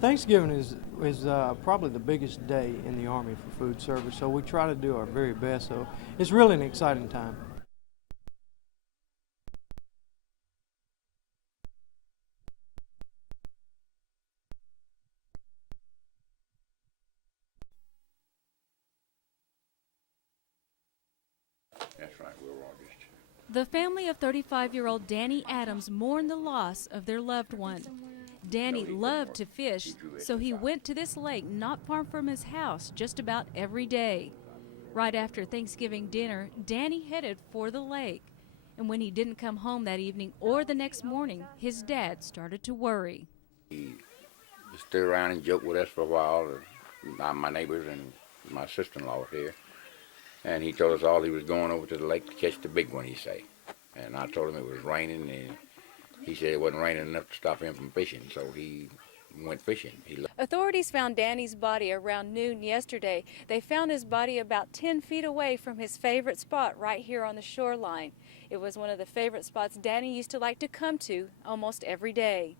Thanksgiving is probably the biggest day in the Army for food service, so we try to do our very best. So it's really an exciting time. That's right, we're all just. The family of 35-year-old Danny Adams mourned the loss of their loved one. Danny loved to fish, so he went to this lake not far from his house just about every day. Right after Thanksgiving dinner, Danny headed for the lake. And when he didn't come home that evening or the next morning, his dad started to worry. He stood around and joked with us for a while, my neighbors and my sister-in-law were here. And he told us all he was going over to the lake to catch the big one, he said. And I told him it was raining, and he said it wasn't raining enough to stop him from fishing, so he went fishing. Authorities found Danny's body around noon yesterday. They found his body about 10 feet away from his favorite spot right here on the shoreline. It was one of the favorite spots Danny used to like to come to almost every day.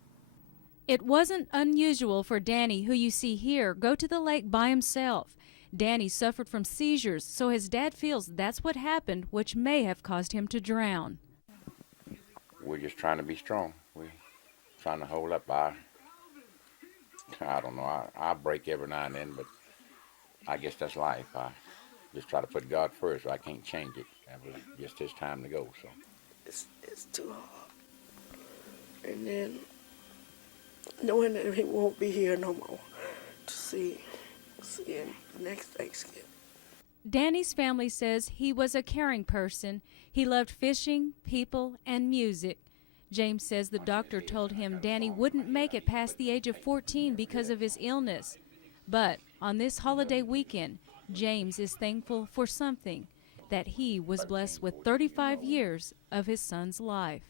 It wasn't unusual for Danny, who you see here, go to the lake by himself. Danny suffered from seizures, so his dad feels that's what happened, which may have caused him to drown. We're just trying to be strong. We're trying to hold up. I don't know. I break every now and then, but I guess that's life. I just try to put God first. I can't change it. That was just his time to go. So it's too hard. And then knowing that he won't be here no more to see him next Thanksgiving. Danny's family says he was a caring person. He loved fishing, people, and music. James says the doctor told him Danny wouldn't make it past the age of 14 because of his illness. But on this holiday weekend, James is thankful for something, that he was blessed with 35 years of his son's life.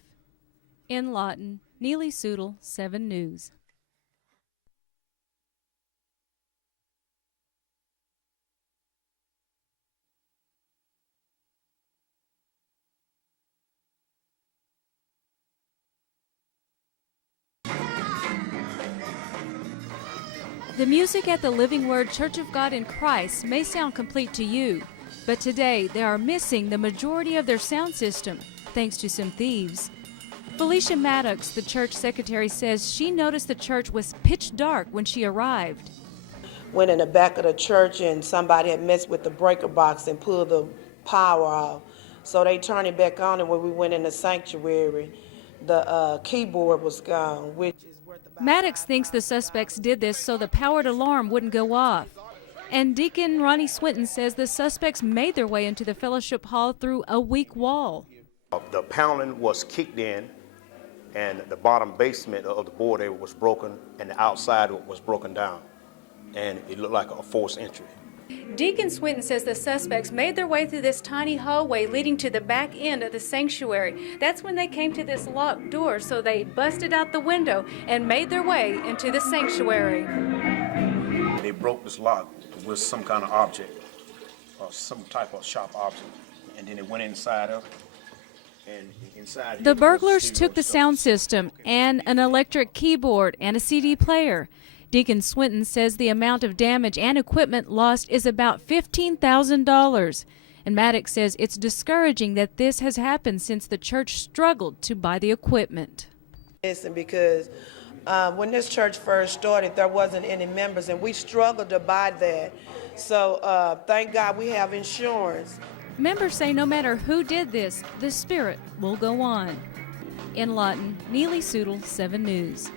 In Lawton, Neely-tsoodle, 7 News. The music at the Living Word Church of God in Christ may sound complete to you, but today they are missing the majority of their sound system, thanks to some thieves. Felicia Maddox, the church secretary, says she noticed the church was pitch dark when she arrived. Went in the back of the church and somebody had messed with the breaker box and pulled the power off. So they turned it back on, and when we went in the sanctuary, the keyboard was gone, which is worth about... Maddox thinks the suspects did this so the powered alarm wouldn't go off. And Deacon Ronnie Swinton says the suspects made their way into the fellowship hall through a weak wall. The pounding was kicked in, and the bottom basement of the board area was broken, and the outside was broken down, and it looked like a forced entry. Deacon Swinton says the suspects made their way through this tiny hallway leading to the back end of the sanctuary. That's when they came to this locked door, so they busted out the window and made their way into the sanctuary. They broke this lock with some kind of object, or some type of sharp object, and then they went inside of it. And inside the burglars took the sound system and an electric keyboard and a CD player. Deacon Swinton says the amount of damage and equipment lost is about $15,000. And Maddox says it's discouraging that this has happened since the church struggled to buy the equipment. Listen, because when this church first started, there wasn't any members, and we struggled to buy that. So thank God we have insurance. Members say no matter who did this, the spirit will go on. In Lawton, Neely-tsoodle, 7 News.